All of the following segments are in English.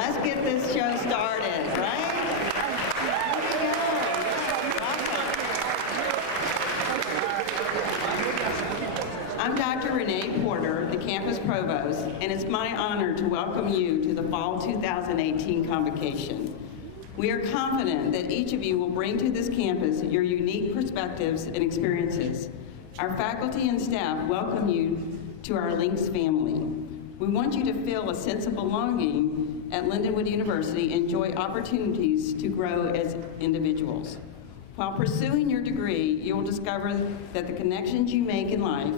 Let's get this show started, right? I'm Dr. Renee Porter, the campus provost, and it's my honor to welcome you to the Fall 2018 Convocation. We are confident that each of you will bring to this campus your unique perspectives and experiences. Our faculty and staff welcome you to our Links family. We want you to feel a sense of belonging at Lindenwood University and enjoy opportunities to grow as individuals. While pursuing your degree, you will discover that the connections you make in life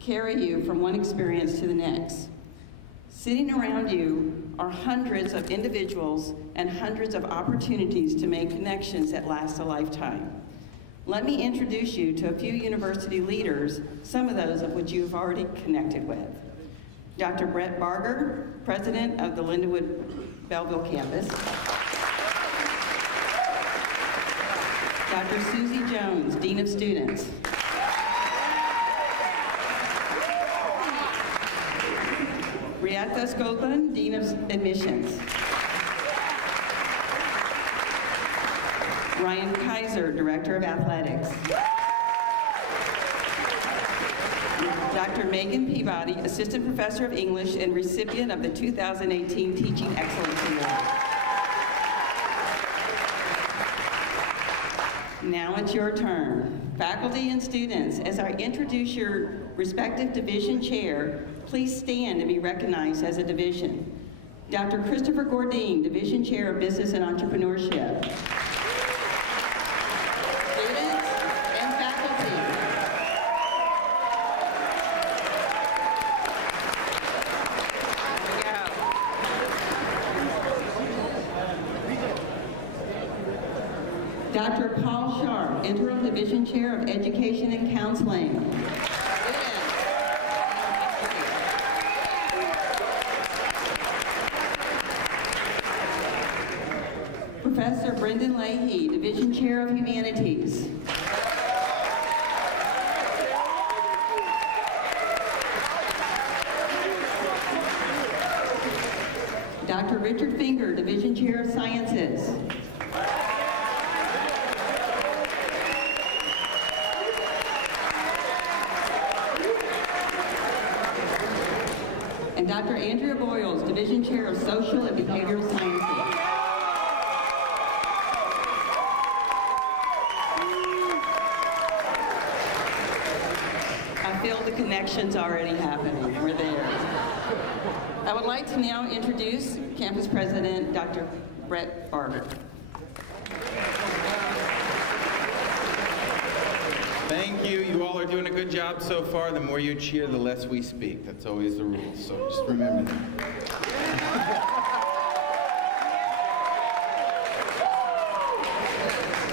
carry you from one experience to the next. Sitting around you are hundreds of individuals and hundreds of opportunities to make connections that last a lifetime. Let me introduce you to a few university leaders, some of those of which you have already connected with. Dr. Brett Barger, President of the University-Belleville campus. Dr. Susie Jones, Dean of Students. Rieta Scopan, Dean of Admissions. Ryan Kaiser, Director of Athletics. Dr. Megan Peabody, Assistant Professor of English and recipient of the 2018 Teaching Excellence Award. Now it's your turn. Faculty and students, as I introduce your respective division chair, please stand and be recognized as a division. Dr. Christopher Gordine, Division Chair of Business and Entrepreneurship. Students and faculty. There we go. Dr. Paul Sharp, Interim Division Chair of Education and Counseling. Professor Brendan Leahy, Division Chair of Humanities. Dr. Richard Finger, Division Chair of Sciences. And Dr. Andrea Boyles, Division Chair of Social and Behavioral Sciences. I feel the connections already happening. We're there. I would like to now introduce Campus President Dr. Brett Barger. Thank you. You all are doing a good job so far. The more you cheer, the less we speak. That's always the rule, so just remember that.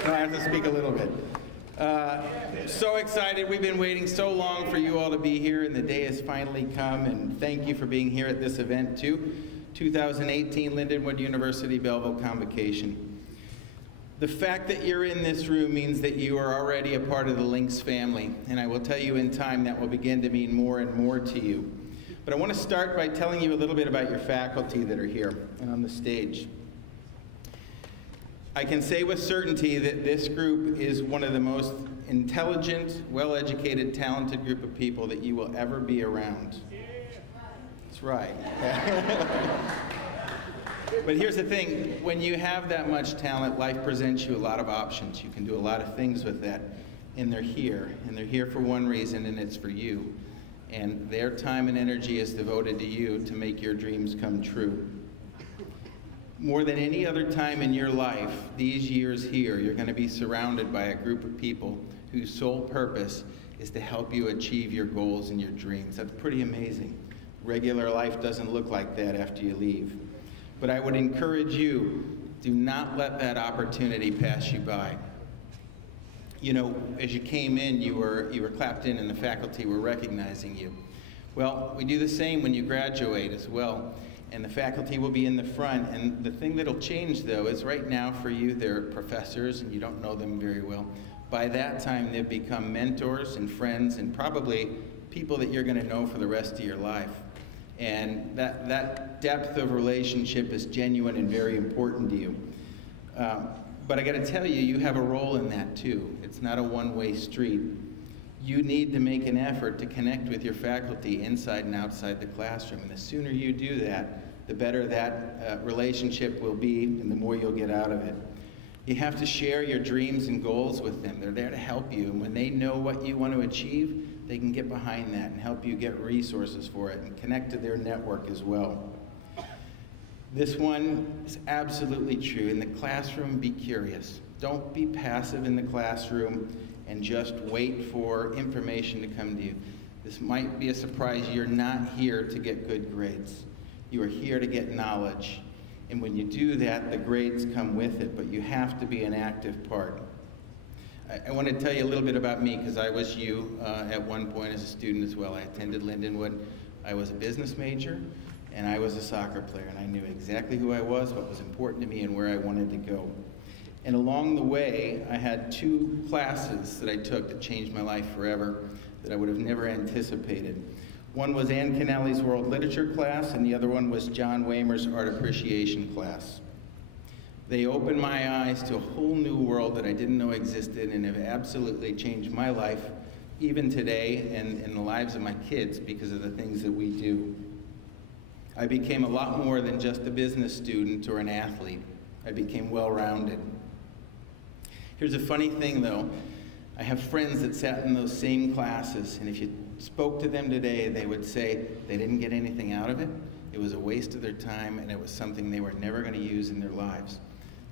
I have to speak a little bit. So excited. We've been waiting so long for you all to be here, and the day has finally come, and thank you for being here at this event too. 2018 Lindenwood University-Belleville Convocation. The fact that you're in this room means that you are already a part of the Links family, and I will tell you in time that will begin to mean more and more to you. But I want to start by telling you a little bit about your faculty that are here and on the stage. I can say with certainty that this group is one of the most intelligent, well-educated, talented group of people that you will ever be around. That's right. But here's the thing, when you have that much talent, life presents you a lot of options. You can do a lot of things with that, and they're here for one reason, and it's for you. And their time and energy is devoted to you to make your dreams come true. More than any other time in your life, these years here, you're going to be surrounded by a group of people whose sole purpose is to help you achieve your goals and your dreams. That's pretty amazing. Regular life doesn't look like that after you leave. But I would encourage you, do not let that opportunity pass you by. You know, as you came in, you were clapped in and the faculty were recognizing you. Well, we do the same when you graduate as well. And the faculty will be in the front. And the thing that'll change, though, is right now for you, they're professors and you don't know them very well. By that time, they've become mentors and friends and probably people that you're going to know for the rest of your life. And that depth of relationship is genuine and very important to you. But I got to tell you, you have a role in that too. It's not a one-way street. You need to make an effort to connect with your faculty inside and outside the classroom. And the sooner you do that, the better that relationship will be and the more you'll get out of it. You have to share your dreams and goals with them. They're there to help you. And when they know what you want to achieve, they can get behind that and help you get resources for it and connect to their network as well. This one is absolutely true. In the classroom, be curious. Don't be passive in the classroom and just wait for information to come to you. This might be a surprise. You're not here to get good grades. You are here to get knowledge. And when you do that, the grades come with it, but you have to be an active part. I want to tell you a little bit about me, because I was you at one point as a student as well. I attended Lindenwood. I was a business major, and I was a soccer player, and I knew exactly who I was, what was important to me, and where I wanted to go. And along the way, I had 2 classes that I took that changed my life forever that I would have never anticipated. One was Ann Kennelly's World Literature class, and the other one was John Waymer's Art Appreciation class. They opened my eyes to a whole new world that I didn't know existed and have absolutely changed my life, even today, and the lives of my kids because of the things that we do. I became a lot more than just a business student or an athlete. I became well-rounded. Here's a funny thing, though. I have friends that sat in those same classes, and if you spoke to them today, they would say they didn't get anything out of it. It was a waste of their time, and it was something they were never going to use in their lives.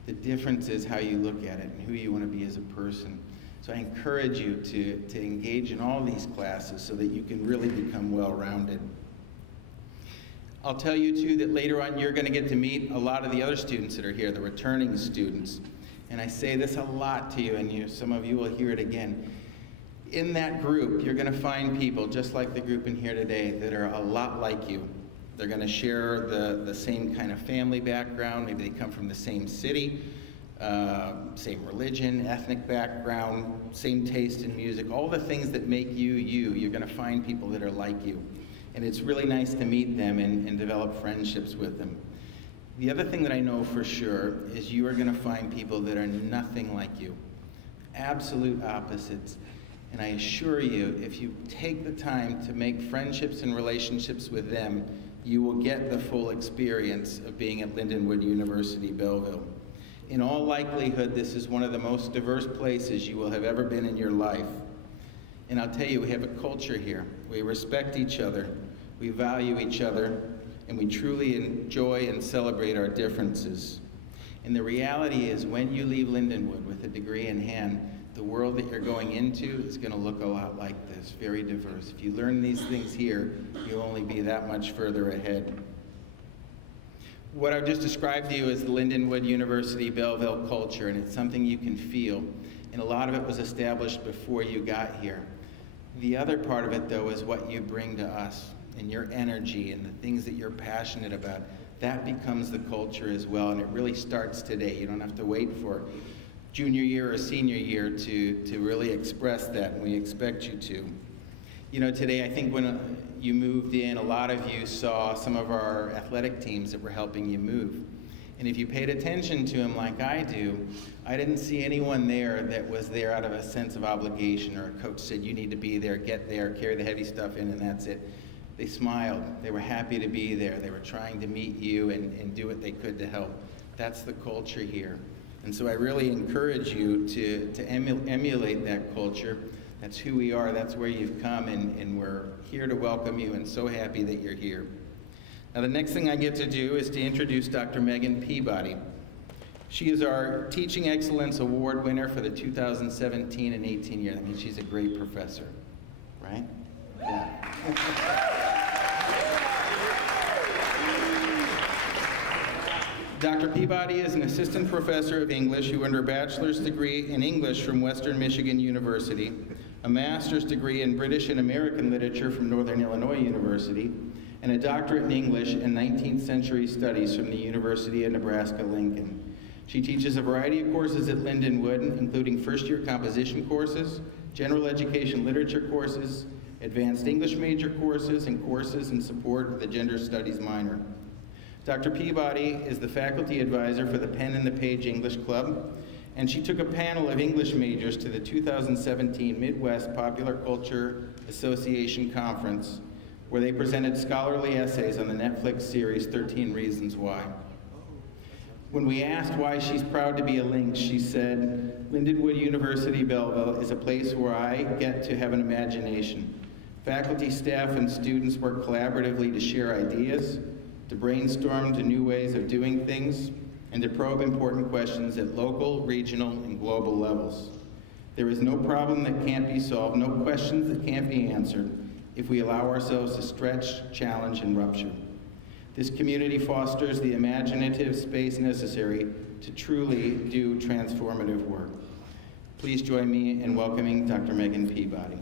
The difference is how you look at it and who you want to be as a person. So I encourage you to engage in all these classes so that you can really become well-rounded. I'll tell you, too, that later on you're going to get to meet a lot of the other students that are here, the returning students. And I say this a lot to you, and some of you will hear it again. In that group, you're going to find people, just like the group in here today, that are a lot like you. They're going to share the same kind of family background. Maybe they come from the same city, same religion, ethnic background, same taste in music, all the things that make you, you. You're going to find people that are like you. And it's really nice to meet them and develop friendships with them. The other thing that I know for sure is you are going to find people that are nothing like you, absolute opposites. And I assure you, if you take the time to make friendships and relationships with them, you will get the full experience of being at Lindenwood University-Belleville. In all likelihood, this is one of the most diverse places you will have ever been in your life. And I'll tell you, we have a culture here. We respect each other, we value each other, and we truly enjoy and celebrate our differences. And the reality is, when you leave Lindenwood with a degree in hand, the world that you're going into is going to look a lot like this, very diverse. If you learn these things here, you'll only be that much further ahead. What I've just described to you is the Lindenwood University-Belleville culture, and it's something you can feel. And a lot of it was established before you got here. The other part of it, though, is what you bring to us, and your energy and the things that you're passionate about. That becomes the culture as well, and it really starts today. You don't have to wait for junior year or senior year to really express that, and we expect you to. You know, today I think when you moved in, a lot of you saw some of our athletic teams that were helping you move. And if you paid attention to them like I do, I didn't see anyone there that was there out of a sense of obligation, or a coach said, you need to be there, get there, carry the heavy stuff in, and that's it. They smiled. They were happy to be there. They were trying to meet you and do what they could to help. That's the culture here. And so I really encourage you to emulate that culture. That's who we are. That's where you've come, and we're here to welcome you and so happy that you're here. Now, the next thing I get to do is to introduce Dr. Megan Peabody. She is our Teaching Excellence Award winner for the 2017 and 18 year. That means she's a great professor, right? Yeah. Dr. Peabody is an assistant professor of English who earned her bachelor's degree in English from Western Michigan University, a master's degree in British and American literature from Northern Illinois University, and a doctorate in English and 19th century studies from the University of Nebraska-Lincoln. She teaches a variety of courses at Lindenwood, including first-year composition courses, general education literature courses, advanced English major courses, and courses in support of the Gender Studies minor. Dr. Peabody is the faculty advisor for the Pen and the Page English Club, and she took a panel of English majors to the 2017 Midwest Popular Culture Association Conference, where they presented scholarly essays on the Netflix series 13 Reasons Why. When we asked why she's proud to be a Lynx, she said, "Lindenwood University-Belleville is a place where I get to have an imagination. Faculty, staff, and students work collaboratively to share ideas, to brainstorm to new ways of doing things, and to probe important questions at local, regional, and global levels. There is no problem that can't be solved, no questions that can't be answered, if we allow ourselves to stretch, challenge, and rupture. This community fosters the imaginative space necessary to truly do transformative work." Please join me in welcoming Dr. Megan Peabody.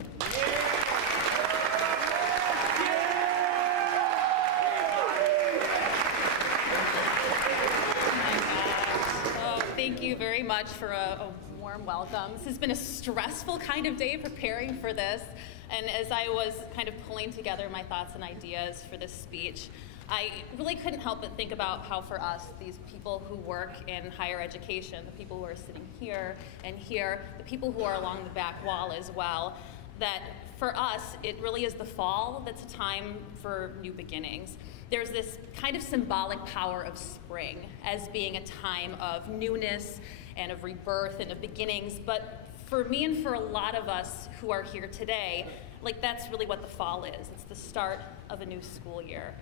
Thank you very much for a warm welcome. This has been a stressful kind of day preparing for this, and as I was kind of pulling together my thoughts and ideas for this speech, I really couldn't help but think about how for us, these people who work in higher education, the people who are sitting here and here, the people who are along the back wall as well, that for us, it really is the fall that's a time for new beginnings. There's this kind of symbolic power of spring as being a time of newness and of rebirth and of beginnings, but for me and for a lot of us who are here today, like that's really what the fall is. It's the start of a new school year.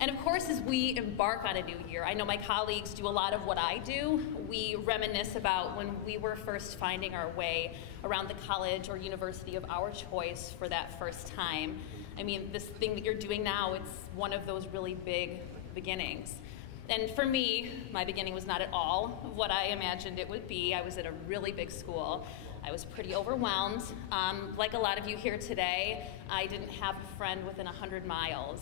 And of course, as we embark on a new year, I know my colleagues do a lot of what I do. We reminisce about when we were first finding our way around the college or university of our choice for that first time. I mean, this thing that you're doing now, it's one of those really big beginnings. And for me, my beginning was not at all what I imagined it would be. I was at a really big school. I was pretty overwhelmed. Like a lot of you here today, I didn't have a friend within 100 miles.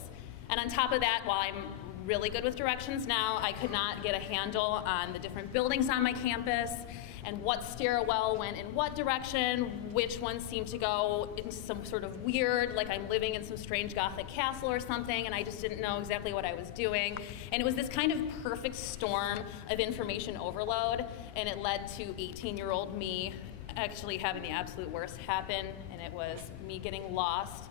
And on top of that, while I'm really good with directions now, I could not get a handle on the different buildings on my campus and what stairwell went in what direction, which one seemed to go into some sort of weird, like I'm living in some strange Gothic castle or something, and I just didn't know exactly what I was doing. And it was this kind of perfect storm of information overload, and it led to 18-year-old me actually having the absolute worst happen, and it was me getting lost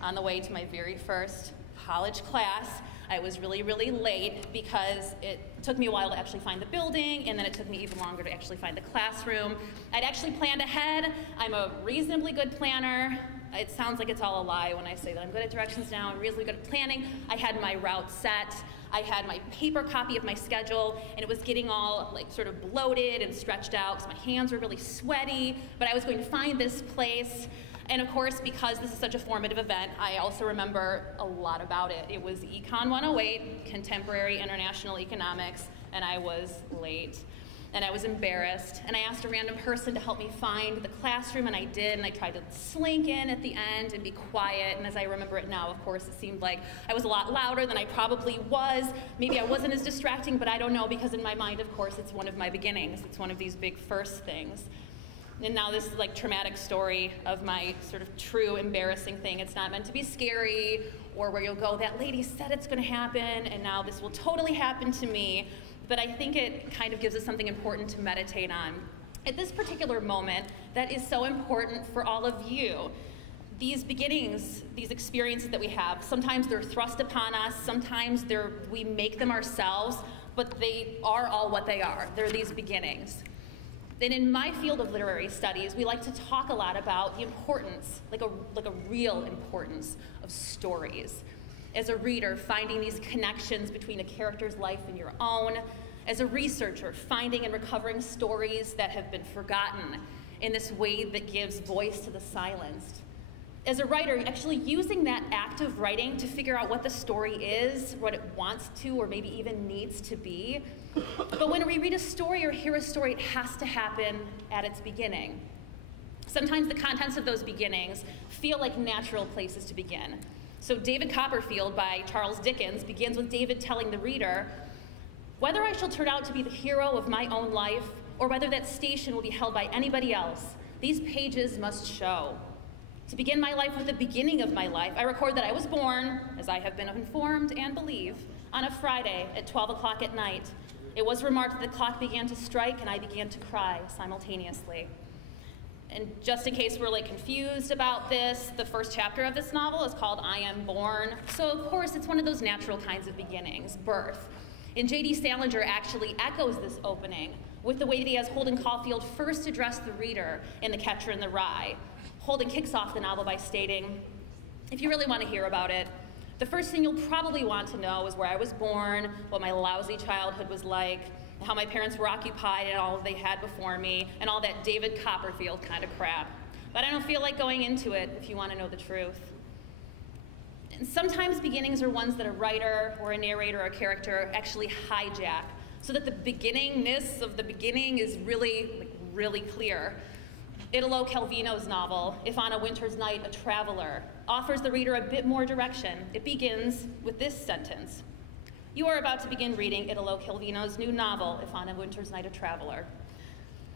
on the way to my very first college class. I was really, really late because it took me a while to actually find the building, and then it took me even longer to actually find the classroom. I'd actually planned ahead. I'm a reasonably good planner. It sounds like it's all a lie when I say that I'm good at directions now. I'm reasonably good at planning. I had my route set. I had my paper copy of my schedule, and it was getting all like sort of bloated and stretched out because my hands were really sweaty, but I was going to find this place. And of course, because this is such a formative event, I also remember a lot about it. It was Econ 108, Contemporary International Economics, and I was late. And I was embarrassed. And I asked a random person to help me find the classroom, and I did, and I tried to slink in at the end and be quiet. And as I remember it now, of course, it seemed like I was a lot louder than I probably was. Maybe I wasn't as distracting, but I don't know, because in my mind, of course, it's one of my beginnings. It's one of these big first things. And now this is like traumatic story of my sort of true embarrassing thing. It's not meant to be scary or where you'll go, that lady said it's gonna happen and now this will totally happen to me. But I think it kind of gives us something important to meditate on. At this particular moment, that is so important for all of you. These beginnings, these experiences that we have, sometimes they're thrust upon us, sometimes we make them ourselves, but they are all what they are. They're these beginnings. And in my field of literary studies, we like to talk a lot about the importance, like a real importance of stories. As a reader, finding these connections between a character's life and your own. As a researcher, finding and recovering stories that have been forgotten in this way that gives voice to the silenced. As a writer, actually using that act of writing to figure out what the story is, what it wants to, or maybe even needs to be. But when we read a story or hear a story, it has to happen at its beginning. Sometimes the contents of those beginnings feel like natural places to begin. So David Copperfield by Charles Dickens begins with David telling the reader, "Whether I shall turn out to be the hero of my own life, or whether that station will be held by anybody else, these pages must show. To begin my life with the beginning of my life, I record that I was born, as I have been informed and believe, on a Friday at 12 o'clock at night. It was remarked that the clock began to strike and I began to cry simultaneously. And just in case we're confused about this, the first chapter of this novel is called I Am Born. So of course it's one of those natural kinds of beginnings, birth. And J.D. Salinger actually echoes this opening with the way that he has Holden Caulfield first address the reader in The Catcher in the Rye. Holden kicks off the novel by stating, if you really want to hear about it, the first thing you'll probably want to know is where I was born, what my lousy childhood was like, how my parents were occupied and all they had before me, and all that David Copperfield kind of crap. But I don't feel like going into it if you want to know the truth. And sometimes beginnings are ones that a writer or a narrator or a character actually hijack, so that the beginningness of the beginning is really clear. Italo Calvino's novel, If on a Winter's Night a Traveler, offers the reader a bit more direction. It begins with this sentence. You are about to begin reading Italo Calvino's new novel, If on a Winter's Night a Traveler.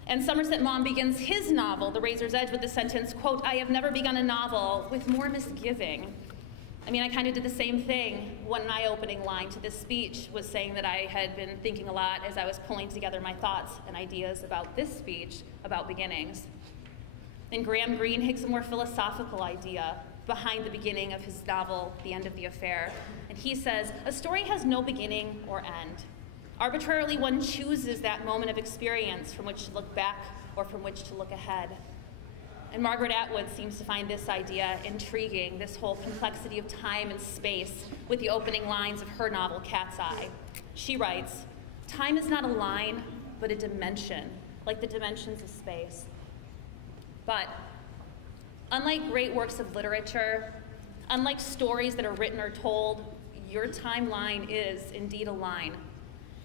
And Somerset Maugham begins his novel, The Razor's Edge, with the sentence, quote, I have never begun a novel with more misgiving. I mean, I kind of did the same thing when my opening line to this speech was saying that I had been thinking a lot as I was pulling together my thoughts and ideas about this speech, about beginnings. And Graham Greene takes a more philosophical idea behind the beginning of his novel, The End of the Affair. And he says, a story has no beginning or end. Arbitrarily, one chooses that moment of experience from which to look back or from which to look ahead. And Margaret Atwood seems to find this idea intriguing, this whole complexity of time and space, with the opening lines of her novel, Cat's Eye. She writes, time is not a line, but a dimension, like the dimensions of space. But unlike great works of literature, unlike stories that are written or told, your timeline is indeed a line.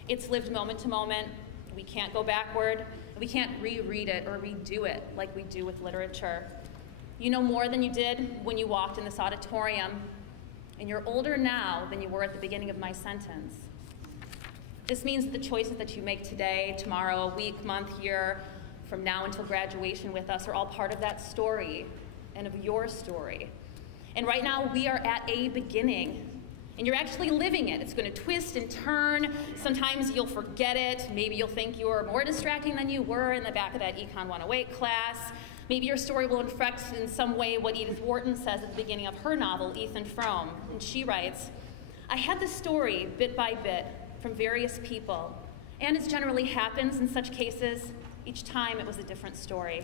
It's lived moment to moment. We can't go backward. We can't reread it or redo it like we do with literature. You know more than you did when you walked in this auditorium, and you're older now than you were at the beginning of my sentence. This means that the choices that you make today, tomorrow, a week, month, year, from now until graduation with us are all part of that story and of your story. And right now we are at a beginning, and you're actually living it. It's going to twist and turn. Sometimes you'll forget it. Maybe you'll think you're more distracting than you were in the back of that Econ 108 class. Maybe your story will infect in some way what Edith Wharton says at the beginning of her novel, Ethan Frome. And she writes, I had this story bit by bit from various people, and as generally happens in such cases, each time it was a different story.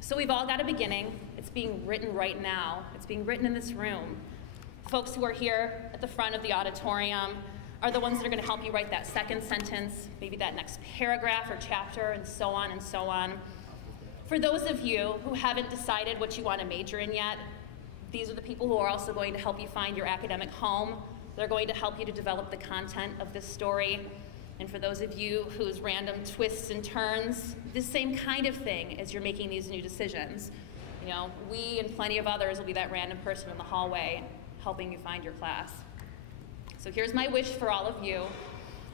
So we've all got a beginning. It's being written right now. It's being written in this room. Folks who are here at the front of the auditorium are the ones that are going to help you write that second sentence, maybe that next paragraph or chapter, and so on and so on. For those of you who haven't decided what you want to major in yet, these are the people who are also going to help you find your academic home. They're going to help you to develop the content of this story. And for those of you whose random twists and turns, the same kind of thing as you're making these new decisions. You know, we and plenty of others will be that random person in the hallway helping you find your class. So here's my wish for all of you,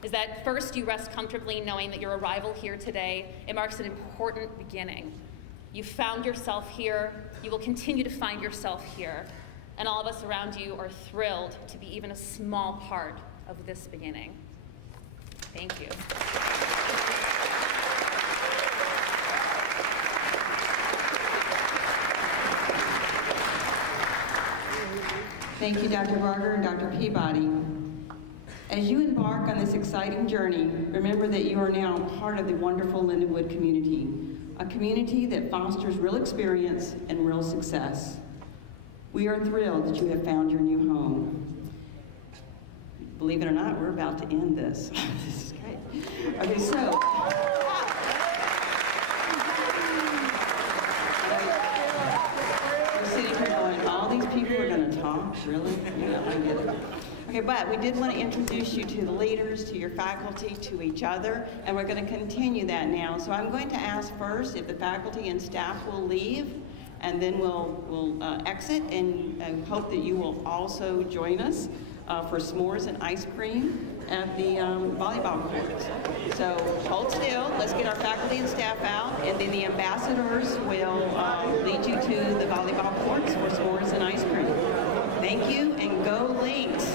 is that first you rest comfortably knowing that your arrival here today, it marks an important beginning. You found yourself here, you will continue to find yourself here, and all of us around you are thrilled to be even a small part of this beginning. Thank you. Thank you, Dr. Barger and Dr. Peabody. As you embark on this exciting journey, remember that you are now part of the wonderful Lindenwood community, a community that fosters real experience and real success. We are thrilled that you have found your new home. Believe it or not, we're about to end this. This is great. Okay, so. We're sitting here going, all these people are going to talk? Really? Yeah, I get it. Okay, but we did want to introduce you to the leaders, to your faculty, to each other, and we're going to continue that now. So I'm going to ask first if the faculty and staff will leave, and then we'll exit, and hope that you will also join us. for s'mores and ice cream at the volleyball courts. So hold still, let's get our faculty and staff out, and then the ambassadors will lead you to the volleyball courts for s'mores and ice cream. Thank you, and go Lynx!